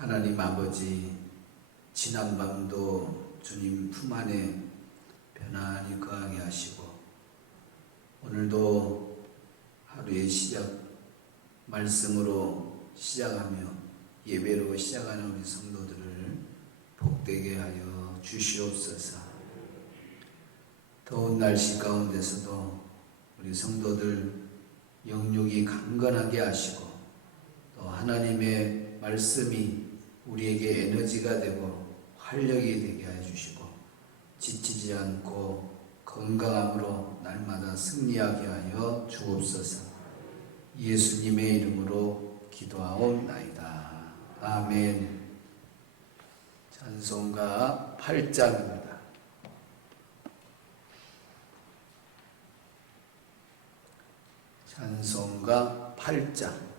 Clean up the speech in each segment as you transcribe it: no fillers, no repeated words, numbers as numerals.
하나님 아버지, 지난밤도 주님 품 안에 편안히 거하게 하시고 오늘도 하루의 시작 말씀으로 시작하며 예배로 시작하는 우리 성도들을 복되게 하여 주시옵소서. 더운 날씨 가운데서도 우리 성도들 영육이 강건하게 하시고 또 하나님의 말씀이 우리에게 에너지가 되고 활력이 되게 해주시고 지치지 않고 건강함으로 날마다 승리하게 하여 주옵소서. 예수님의 이름으로 기도하옵나이다. 아멘. 찬송가 8장입니다. 찬송가 8장.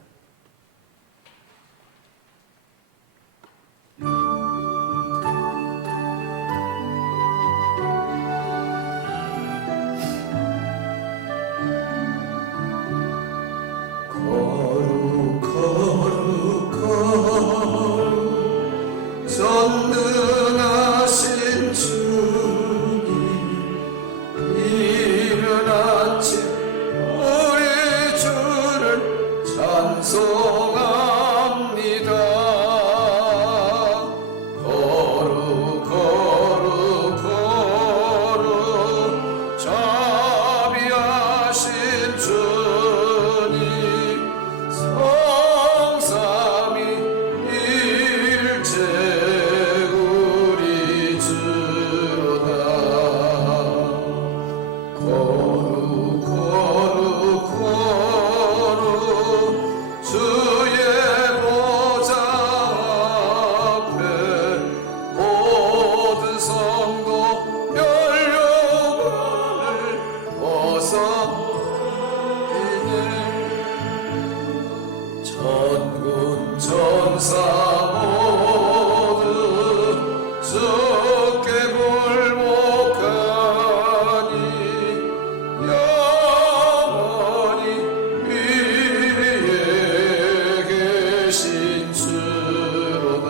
전능하신 주님, 이른 아침 우리 주를 찬송합니다. 거룩 거룩 거룩 자비하신 주님, 성삼위 일체 우리 주로다. 거룩 거룩 거룩 주의 보좌 앞에 모든 성도 멸류관을 벗어이네. 천군 천사 모두 주께 굴복하니 영원히 위에 계신 주로다.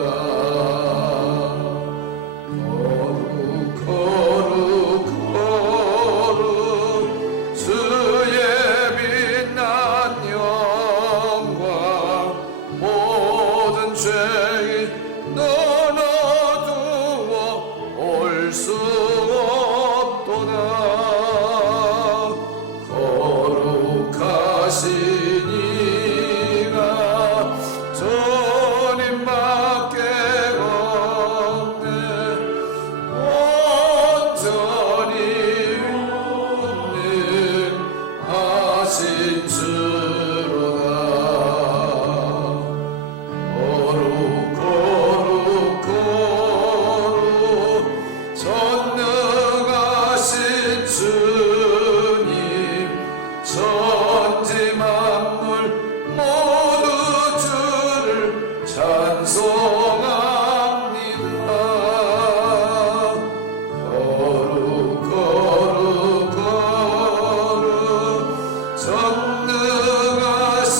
거룩 거룩 거룩 주의 빛난 영광, 모든 죄인 너눠두어 올 수 없도다. 거룩하신 이가 주님밖에 없네. 온전히 운행하신 주로다. 거룩 거룩 거룩 전능하신 주님, 천지 만물 모두 주를 찬송합니다. 거룩 거룩 거룩 전능하신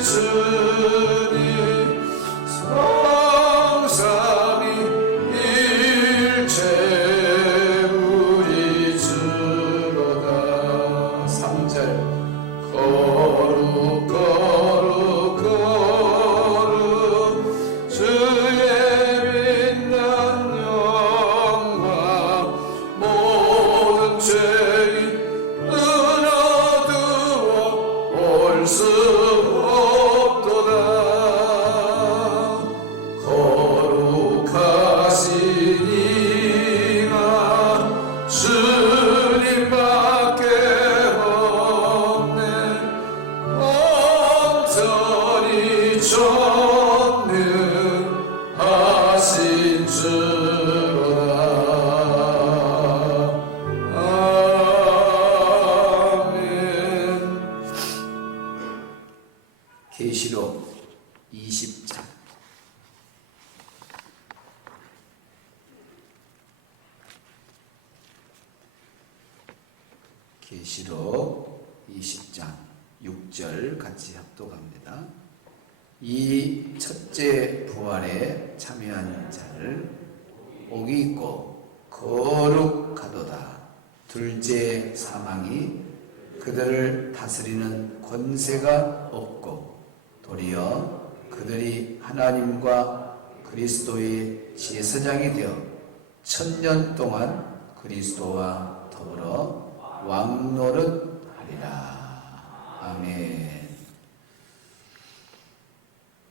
주님, 성삼위 일체 우리 주로다. 3절. 거룩 거룩 거룩 주의 빛난 영광, 모든 죄인 끊어두어 올 수 없도다. 거룩하신 이가 주님밖에 없네. 온전히 전능하신 주로다. 아멘. 계시록 20장. 계시록 20장 6절 같이 합독합니다. 이 첫째 부활에 참여하는 자를 복이 있고 거룩하도다. 둘째 사망이 그들을 다스리는 권세가 없고 도리어 그들이 하나님과 그리스도의 제사장이 되어 1000년 동안 그리스도와 더불어 왕노릇하리라. 아멘.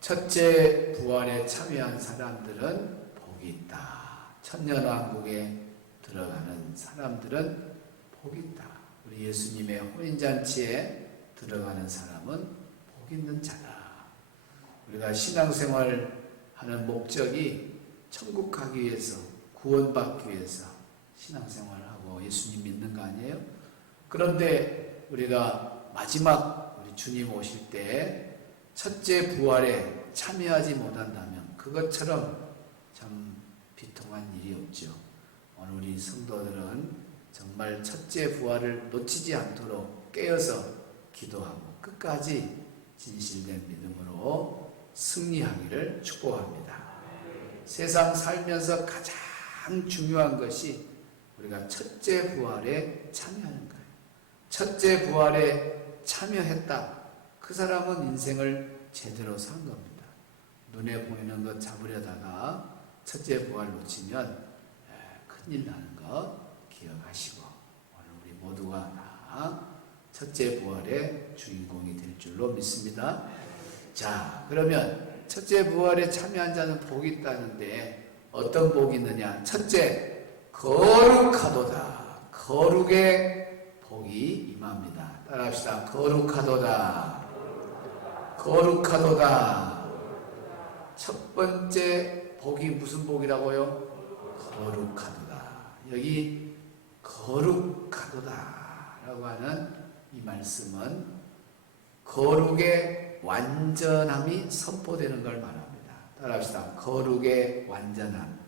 첫째 부활에 참여한 사람들은 복이 있다. 천년왕국에 들어가는 사람들은 복이 있다. 우리 예수님의 혼인잔치에 들어가는 사람은 복 있는 자다. 우리가 신앙생활 하는 목적이 천국 가기 위해서, 구원받기 위해서 신앙생활하고 예수님 믿는 거 아니에요? 그런데 우리가 마지막 우리 주님 오실 때 첫째 부활에 참여하지 못한다면 그것처럼 참 비통한 일이 없죠. 오늘 우리 성도들은 정말 첫째 부활을 놓치지 않도록 깨어서 기도하고 끝까지 진실된 믿음으로 승리하기를 축복합니다. 세상 살면서 가장 중요한 것이 우리가 첫째 부활에 참여하는 거예요. 첫째 부활에 참여했다. 그 사람은 인생을 제대로 산 겁니다. 눈에 보이는 것 잡으려다가 첫째 부활 놓치면 큰일 나는 거 기억하시고 오늘 우리 모두가 다 첫째 부활의 주인공이 될 줄로 믿습니다. 자, 그러면 첫째 부활에 참여한 자는 복이 있다는데 어떤 복이 있느냐? 첫째, 거룩하도다. 거룩의 복이 임합니다. 따라합시다. 거룩하도다. 거룩하도다. 첫 번째 복이 무슨 복이라고요? 거룩하도다. 여기 거룩하도다 라고 하는 이 말씀은 거룩의 완전함이 선포되는 걸 말합니다. 따라합시다. 거룩의 완전함.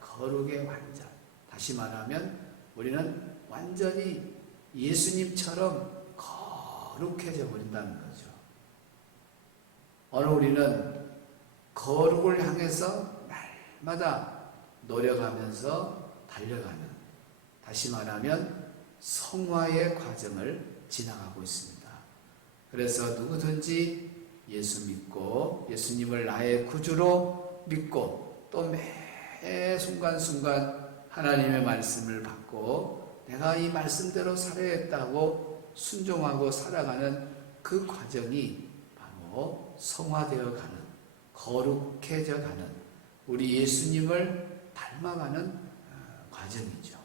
거룩의 완전. 다시 말하면 우리는 완전히 예수님처럼 거룩해져 버린다는 거죠. 오늘 우리는 거룩을 향해서 날마다 노력하면서 달려가는, 다시 말하면 성화의 과정을 지나가고 있습니다. 그래서 누구든지 예수 믿고 예수님을 나의 구주로 믿고 또 매 순간순간 하나님의 말씀을 받고 내가 이 말씀대로 살아야겠다고 순종하고 살아가는 그 과정이 바로 성화되어 가는, 거룩해져 가는, 우리 예수님을 닮아가는 과정이죠.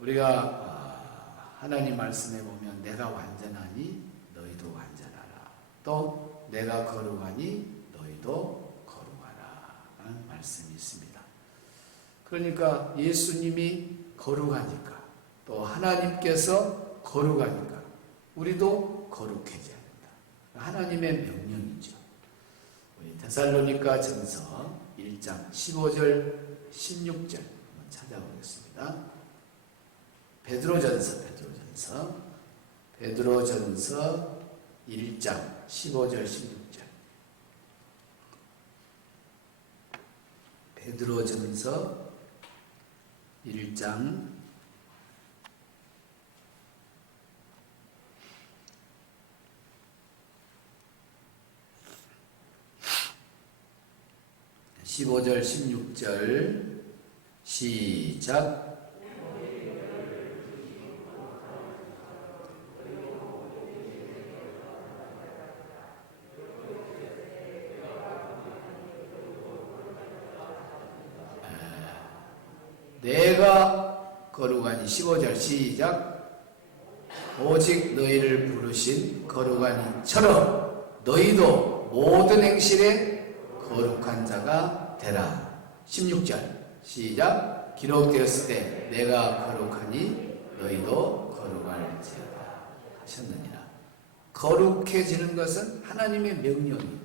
우리가 하나님 말씀에 보면 내가 완전하니 너희도 완전하라. 또 내가 거룩하니 너희도 거룩하라 라는 말씀이 있습니다. 그러니까 예수님이 거룩하니까 또 하나님께서 거룩하니까 우리도 거룩해져야 된다. 하나님의 명령이죠. 우리 데살로니가 전서 1장 15절 16절 한번 찾아보겠습니다. 베드로전서 1장 15절 16절. 베드로전서 1장 15절 16절 시작. 내가 거룩하니 15절 시작. 오직 너희를 부르신 거룩한 이처럼 너희도 모든 행실에 거룩한 자가 되라. 16절 시작. 기록되었을 때 내가 거룩하니 너희도 거룩할지어다 하셨느니라. 거룩해지는 것은 하나님의 명령이에요.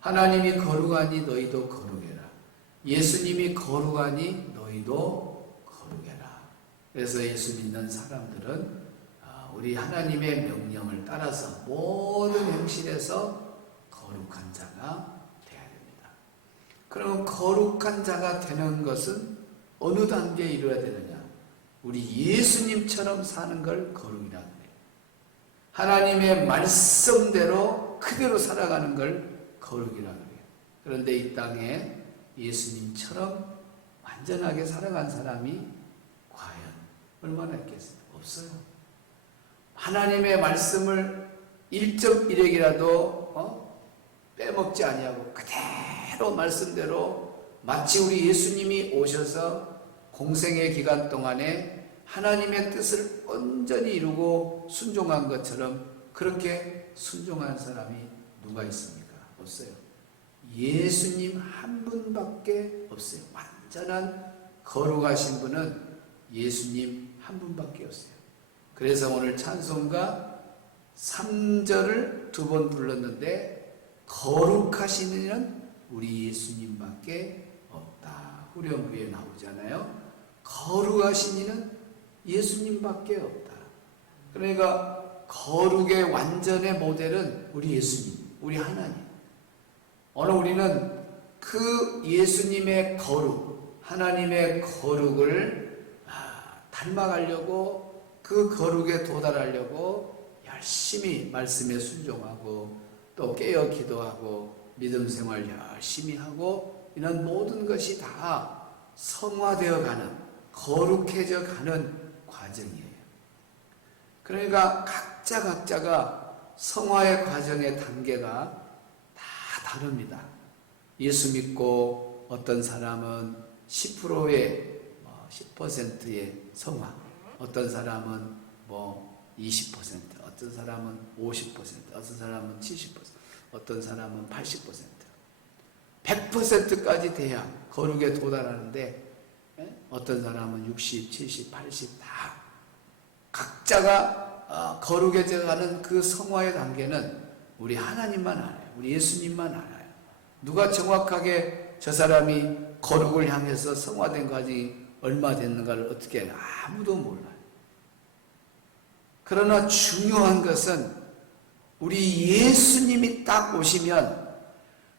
하나님이 거룩하니 너희도 거룩해라. 예수님이 거룩하니 너희도 거룩해라. 그래서 예수 믿는 사람들은 우리 하나님의 명령을 따라서 모든 행실에서 거룩한 자가 되어야 됩니다. 그러면 거룩한 자가 되는 것은 어느 단계에 이루어야 되느냐? 우리 예수님처럼 사는 걸 거룩이라고 해요. 하나님의 말씀대로 그대로 살아가는 걸 거룩이라고 해요. 그런데 이 땅에 예수님처럼 완전하게 살아간 사람이 과연 얼마나 있겠어요? 없어요. 하나님의 말씀을 1.1핵이라도 빼먹지 아니하고 그대로 말씀대로 마치 우리 예수님이 오셔서 공생의 기간 동안에 하나님의 뜻을 온전히 이루고 순종한 것처럼 그렇게 순종한 사람이 누가 있습니까? 없어요. 예수님 한 분밖에 없어요. 완전한 거룩하신 분은 예수님 한 분밖에 없어요. 그래서 오늘 찬송가 3절을 2번 불렀는데 거룩하신 이는 우리 예수님밖에 없다. 후렴구에 나오잖아요. 거룩하신 이는 예수님밖에 없다. 그러니까 거룩의 완전의 모델은 우리 예수님, 우리 하나님. 오늘 우리는 그 예수님의 거룩, 하나님의 거룩을 닮아가려고 그 거룩에 도달하려고 열심히 말씀에 순종하고 또 깨어 기도하고 믿음 생활 열심히 하고 이런 모든 것이 다 성화되어 가는, 거룩해져 가는 과정이에요. 그러니까 각자가 성화의 과정의 단계가 다 다릅니다. 예수 믿고 어떤 사람은 10%의 10%의 성화, 어떤 사람은 20%, 어떤 사람은 50%, 어떤 사람은 70%, 어떤 사람은 80%, 100%까지 돼야 거룩에 도달하는데 어떤 사람은 60, 70, 80 다 각자가 거룩해져 가는 그 성화의 단계는 우리 하나님만 알아요. 우리 예수님만 알아요. 누가 정확하게 저 사람이 거룩을 향해서 성화된 것이 얼마 됐는가를 어떻게 해요? 아무도 몰라요. 그러나 중요한 것은 우리 예수님이 딱 오시면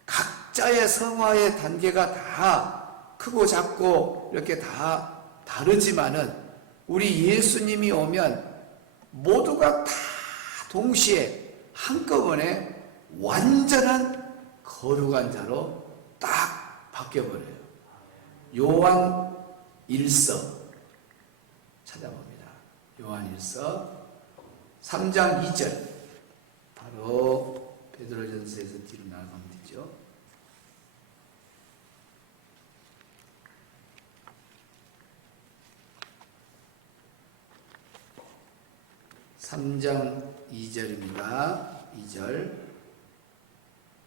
각자의 성화의 단계가 다 크고 작고 이렇게 다 다르지만은 우리 예수님이 오면 모두가 다 동시에 한꺼번에 완전한 거룩한 자로 딱 바뀌어버려요. 요한 1서 찾아봅니다. 요한 1서 3장 2절 바로 베드로전서에서 뒤로 나가면 되죠. (3장 2절입니다) 2절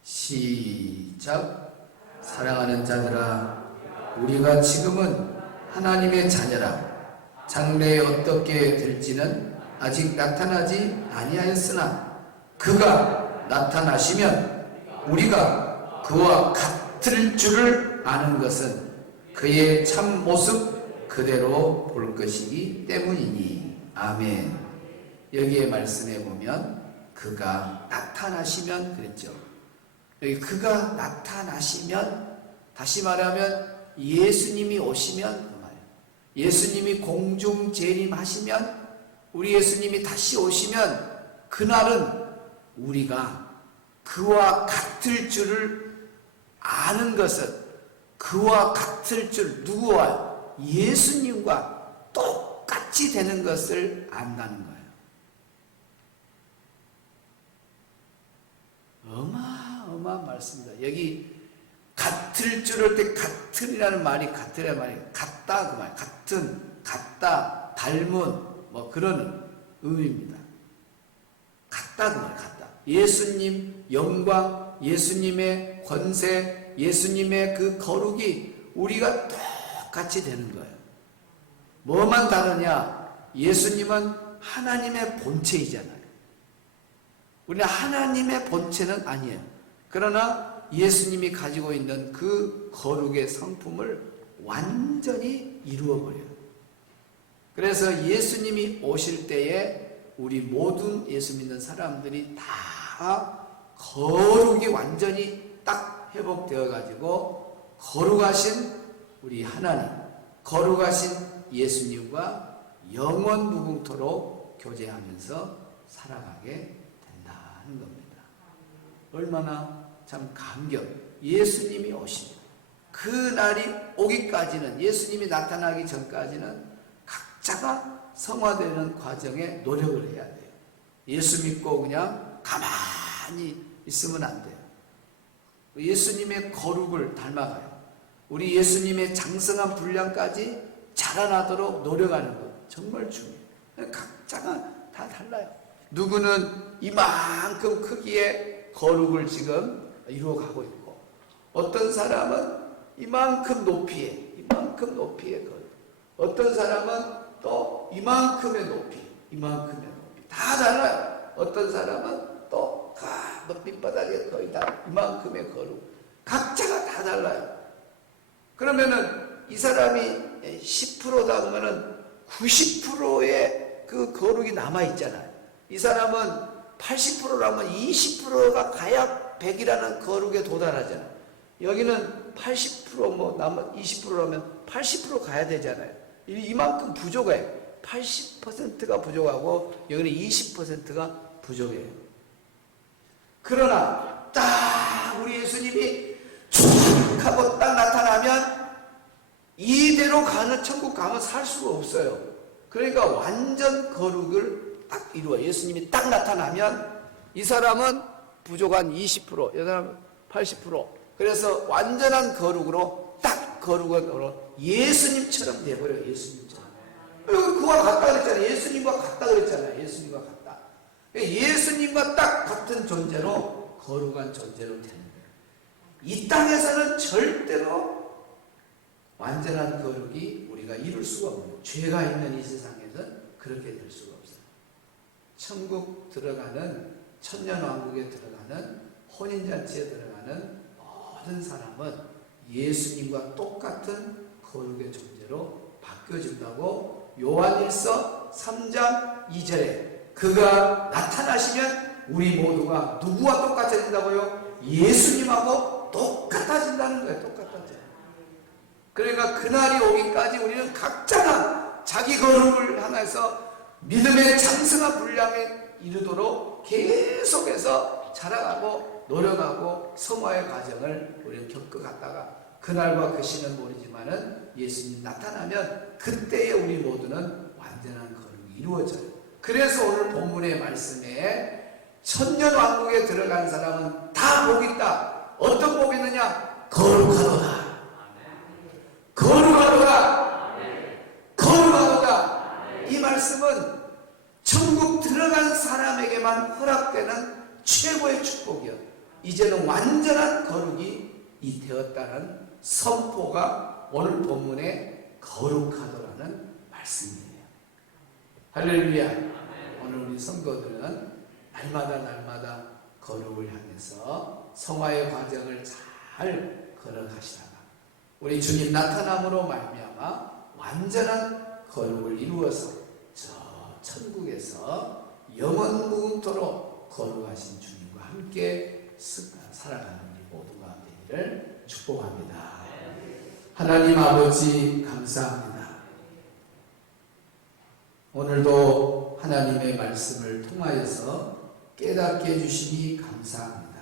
시작. 사랑하는 자들아, 우리가 지금은 하나님의 자녀라. 장래에 어떻게 될지는 아직 나타나지 아니하였으나 그가 나타나시면 우리가 그와 같을 줄을 아는 것은 그의 참 모습 그대로 볼 것이기 때문이니. 아멘. 여기에 말씀해 보면 그가 나타나시면 그랬죠. 여기 그가 나타나시면, 다시 말하면 예수님이 오시면 그 말이에요. 예수님이 공중 재림하시면, 우리 예수님이 다시 오시면 그날은 우리가 그와 같을 줄을 아는 것은, 그와 같을 줄, 누구와? 예수님과 똑같이 되는 것을 안다는 거예요. 어마어마한 말씀입니다. 여기 같을 줄 할 때 같은이라는 말이 같으란 말이 같다 그 말, 같은, 같다, 닮은 뭐 그런 의미입니다. 같다 그 말, 같다. 예수님 영광, 예수님의 권세, 예수님의 그 거룩이 우리가 똑같이 되는 거예요. 뭐만 다르냐? 예수님은 하나님의 본체이잖아요. 우리는 하나님의 본체는 아니에요. 그러나 예수님이 가지고 있는 그 거룩의 성품을 완전히 이루어버려요. 그래서 예수님이 오실 때에 우리 모든 예수 믿는 사람들이 다 거룩이 완전히 딱 회복되어 가지고 거룩하신 우리 하나님, 거룩하신 예수님과 영원 무궁토록 교제하면서 살아가게 된다는 겁니다. 얼마나 참 감격. 예수님이 오시니 그 날이 오기까지는, 예수님이 나타나기 전까지는 각자가 성화되는 과정에 노력을 해야 돼요. 예수 믿고 그냥 가만히 있으면 안 돼요. 예수님의 거룩을 닮아가요. 우리 예수님의 장성한 분량까지 자라나도록 노력하는 것 정말 중요해요. 각자가 다 달라요. 누구는 이만큼 크기의 거룩을 지금 이루어가고 있고, 어떤 사람은 이만큼 높이의 거룩, 어떤 사람은 또 이만큼의 높이 다 달라요. 어떤 사람은 또 밑바닥에 거의 다 이만큼의 거룩, 각자가 다 달라요. 그러면은 이 사람이 10%다 그러면은 90%의 그 거룩이 남아있잖아요. 이 사람은 80%라면 20%가 가야 100이라는 거룩에 도달하잖아요. 여기는 80% 남은 20%라면 80% 가야 되잖아요. 이만큼 부족해요. 80%가 부족하고 여기는 20%가 부족해요. 그러나 딱 우리 예수님이 쭉 하고 딱 나타나면 이대로 천국 가면 살 수가 없어요. 그러니까 완전 거룩을 딱 이루어. 예수님이 딱 나타나면 이 사람은 부족한 20%, 이 사람은 80%. 그래서 완전한 거룩으로 딱 거룩으로 예수님처럼 돼버려요. 예수님처럼. 그와 같다 그랬잖아요. 예수님과 같다 그랬잖아요. 예수님과 같다. 예수님과 딱 같은 존재로 거룩한 존재로 되는 거예요. 이 땅에서는 절대로 완전한 거룩이 우리가 이룰 수가 없는, 죄가 있는 이 세상에서는 그렇게 될 수가 없어요. 천국 들어가는, 천년왕국에 들어가는, 혼인잔치에 들어가는 모든 사람은 예수님과 똑같은 거룩의 존재로 바뀌어진다고 요한일서 3장 2절에 그가 나타나시면 우리 모두가 누구와 똑같아진다고요? 예수님하고 똑같아진다는 거예요. 똑같아져. 그러니까 그날이 오기까지 우리는 각자가 자기 거룩을 향해서 믿음의 장성한 분량에 이르도록 계속해서 자라가고 노력하고 성화의 과정을 우리는 겪어갔다가 그날과 그 시는 모르지만은 예수님 나타나면 그때에 우리 모두는 완전한 거룩이 이루어져요. 그래서 오늘 본문의 말씀에 천년왕국에 들어간 사람은 다 복이 있다. 어떤 복이 있느냐? 거룩하도다. 거룩하도다. 거룩하도다. 이 말씀은 천국 들어간 사람에게만 허락되는 최고의 축복이요. 이제는 완전한 거룩이 되었다는 선포가 오늘 본문의 거룩하도라는 말씀이에요. 할렐루야. 오늘 우리 성도들은 날마다 거룩을 향해서 성화의 과정을 잘 걸어가시다가 우리 주님 나타남으로 말미암아 완전한 거룩을 이루어서 저 천국에서 영원 무궁토록 거룩하신 주님과 함께 살아가는 우리 모두가 되기를 축복합니다. 하나님 아버지 감사합니다. 오늘도 하나님의 말씀을 통하여서 깨닫게 해주시니 감사합니다.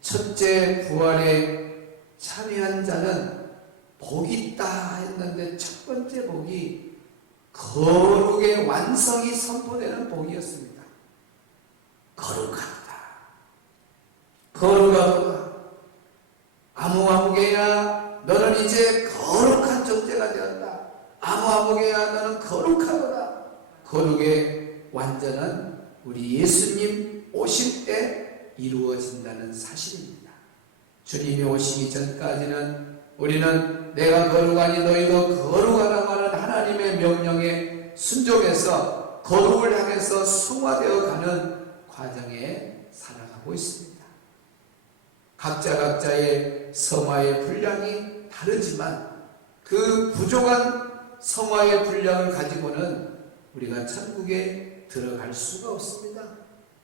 첫째 부활에 참여한 자는 복이 있다 했는데 첫 번째 복이 거룩의 완성이 선포되는 복이었습니다. 거룩하다. 거룩하다. 아무개야 너는 이제 거룩한 존재가 되었다. 아무개야 너는 거룩하도다. 거룩의 완전한 우리 예수님 오실 때 이루어진다는 사실입니다. 주님이 오시기 전까지는 우리는 내가 거룩하니 너희도 거룩하라고 하는 하나님의 명령에 순종해서 거룩을 향해서 성화되어 가는 과정에 살아가고 있습니다. 각자의 성화의 분량이 다르지만 그 부족한 성화의 분량을 가지고는 우리가 천국에 들어갈 수가 없습니다.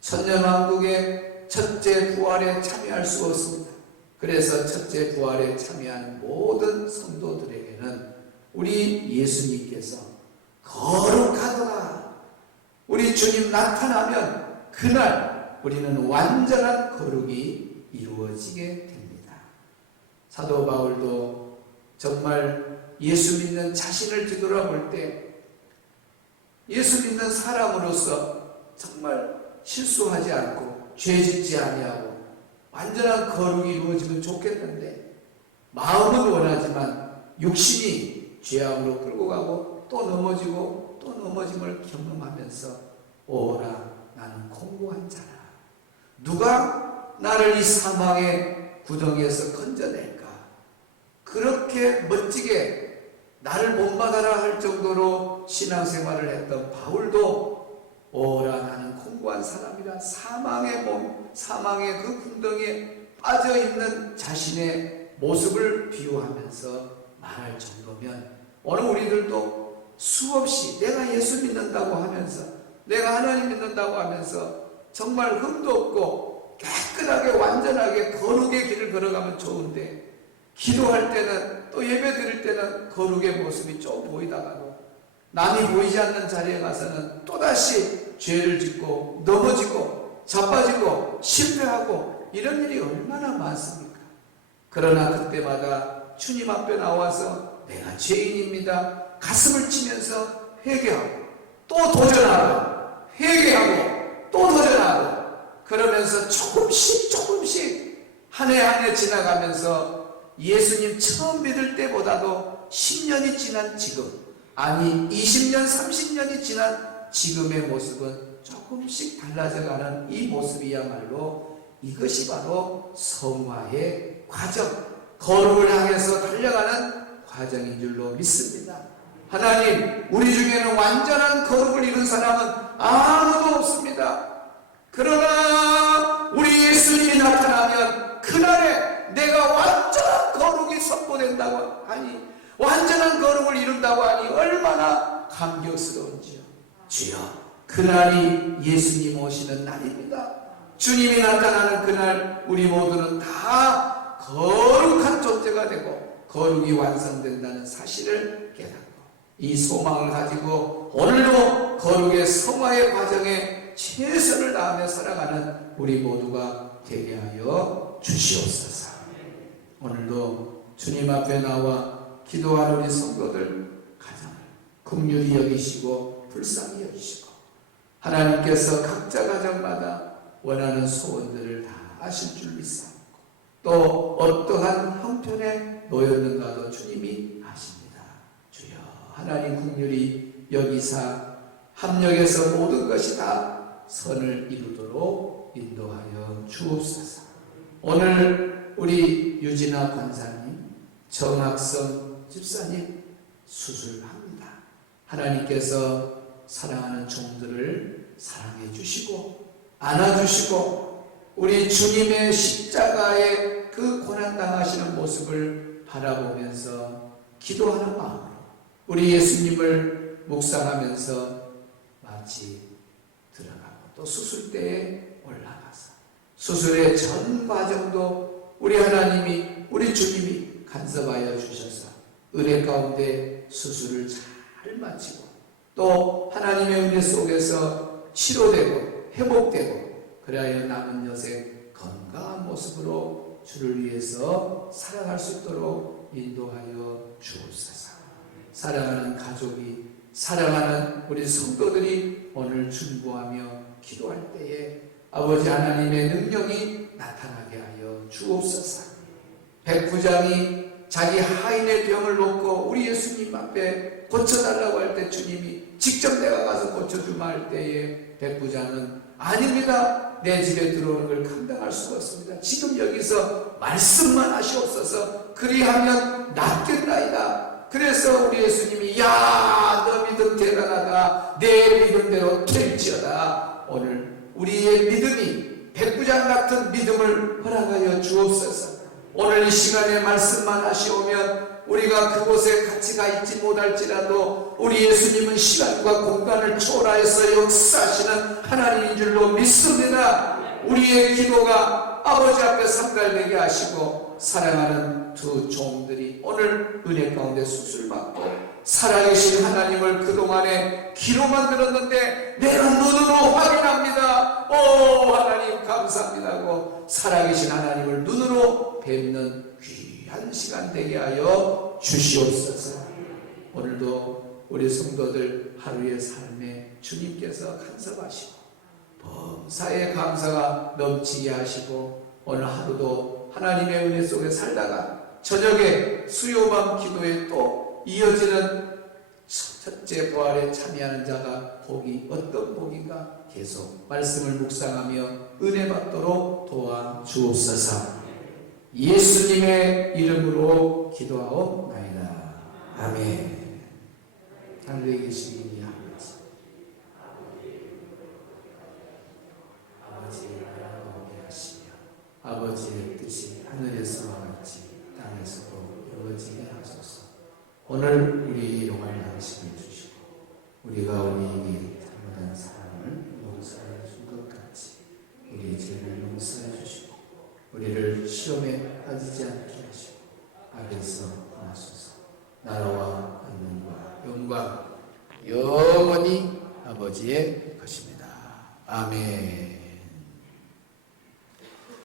천년왕국의 첫째 부활에 참여할 수 없습니다. 그래서 첫째 부활에 참여한 모든 성도들에게는 우리 예수님께서 거룩하도다, 우리 주님 나타나면 그날 우리는 완전한 거룩이 이루어지게 됩니다. 사도 바울도 정말 예수 믿는 자신을 뒤돌아볼 때 예수 믿는 사람으로서 정말 실수하지 않고 죄짓지 아니하고 완전한 거룩이 이루어지면 좋겠는데 마음은 원하지만 육신이 죄악으로 끌고 가고 또 넘어지고 또 넘어짐을 경험하면서 오라 나는 공고한 자라, 누가 나를 이 사망의 구덩이에서 건져낼까, 그렇게 멋지게 나를 본받아라 할 정도로 신앙생활을 했던 바울도 오라 나는 공고한 사람이라, 사망의 몸, 사망의 그 궁덩이에 빠져있는 자신의 모습을 비유하면서 말할 정도면 오늘 우리들도 수없이 내가 예수 믿는다고 하면서, 내가 하나님 믿는다고 하면서 정말 흠도 없고 깨끗하게 완전하게 거룩의 길을 걸어가면 좋은데, 기도할 때는 또 예배 드릴 때는 거룩의 모습이 좀 보이다가도 남이 보이지 않는 자리에 가서는 또다시 죄를 짓고 넘어지고 자빠지고 실패하고 이런 일이 얼마나 많습니까? 그러나 그때마다 주님 앞에 나와서 내가 죄인입니다, 가슴을 치면서 회개하고 또 도전하고 회개하고 또 도전하고, 그러면서 조금씩 한 해 한 해 지나가면서 예수님 처음 믿을 때보다도 10년이 지난 지금, 아니 20년 30년이 지난 지금의 모습은 조금씩 달라져가는 이 모습이야말로 이것이 바로 성화의 과정, 거룩을 향해서 달려가는 과정인 줄로 믿습니다. 하나님, 우리 중에는 완전한 거룩을 이룬 사람은 아무도 없습니다. 그러나 우리 예수님이 나타나면 그날에 내가 완전한 거룩이 선포된다고 하니, 완전한 거룩을 이룬다고 하니 얼마나 감격스러운지요. 주여, 그날이 예수님 오시는 날입니다. 주님이 나타나는 그날 우리 모두는 다 거룩한 존재가 되고 거룩이 완성된다는 사실을 깨닫고 이 소망을 가지고 오늘도 거룩의 성화의 과정에 최선을 다하며 살아가는 우리 모두가 되게 하여 주시옵소서. 오늘도 주님 앞에 나와 기도하는 우리 성도들 가정을 긍휼히 여기시고 불쌍히 여기시고, 하나님께서 각자 가정마다 원하는 소원들을 다 아실 줄 믿사옵고 또 어떠한 형편에 놓였는가도 주님이 아십니다. 주여, 하나님 긍휼히 여기사 합력해서 모든 것이 다 선을 이루도록 인도하여 주옵소서. 오늘 우리 유진아 권사님, 정학성 집사님 수술합니다. 하나님께서 사랑하는 종들을 사랑해 주시고 안아주시고 우리 주님의 십자가의 그 고난당하시는 모습을 바라보면서 기도하는 마음으로 우리 예수님을 묵상하면서 마치 들어가고 또 수술대에 올라가서 수술의 전 과정도 우리 하나님이, 우리 주님이 간섭하여 주셔서 은혜 가운데 수술을 잘 마치고 또 하나님의 은혜 속에서 치료되고 회복되고 그래야 남은 여생 건강한 모습으로 주를 위해서 살아갈 수 있도록 인도하여 주옵소서. 사랑하는 가족이, 사랑하는 우리 성도들이 오늘 준구하며 기도할 때에 아버지 하나님의 능력이 나타나게 하여 주옵소서. 백부장이 자기 하인의 병을 놓고 우리 예수님 앞에 고쳐달라고 할 때 주님이 직접 내가 가서 고쳐주마 할 때에 백부장은 아닙니다, 내 집에 들어오는 걸 감당할 수가 없습니다. 지금 여기서 말씀만 하시옵소서. 그리하면 낫겠나이다. 그래서 우리 예수님이 야, 너 믿음 대단하다, 내 믿음대로 될지어다. 오늘 우리의 믿음이 백부장 같은 믿음을 허락하여 주옵소서. 오늘 이 시간에 말씀만 하시오면 우리가 그곳에 같이 가 있지 못할지라도 우리 예수님은 시간과 공간을 초월하여서 역사하시는 하나님인 줄로 믿습니다. 우리의 기도가 아버지 앞에 상달되게 하시고 사랑하는 두 종들이 오늘 은혜 가운데 수술받고 살아계신 하나님을 그동안에 귀로만 들었는데 내가 눈으로 확인합니다. 오 하나님 감사합니다 하고 살아계신 하나님을 눈으로 뵙는 귀한 시간 되게 하여 주시옵소서. 오늘도 우리 성도들 하루의 삶에 주님께서 간섭하시고 범사의 감사가 넘치게 하시고 오늘 하루도 하나님의 은혜 속에 살다가 저녁에 수요밤 기도에 또 이어지는 첫째 부활에 참여하는 자가 복이 어떤 복인가 계속 말씀을 묵상하며 은혜 받도록 도와주옵소서. 예수님의 이름으로 기도하옵나이다. 아멘. 하늘에 계신 우리 아버지의 나라가 오게 하시며 아버지의 뜻이 하늘에서와 같이 땅에서도 이루어지게 하소서. 오늘 우리 용할 양식을 주시고 우리가 우리에게 잘못한 사람을 용서해 준 것 같이 우리 죄를 용서해 주시고 우리를 시험에 빠지지 않게 하시고 악에서 구하소서. 나라와 권능과 영광 영원히 아버지의 것입니다. 아멘.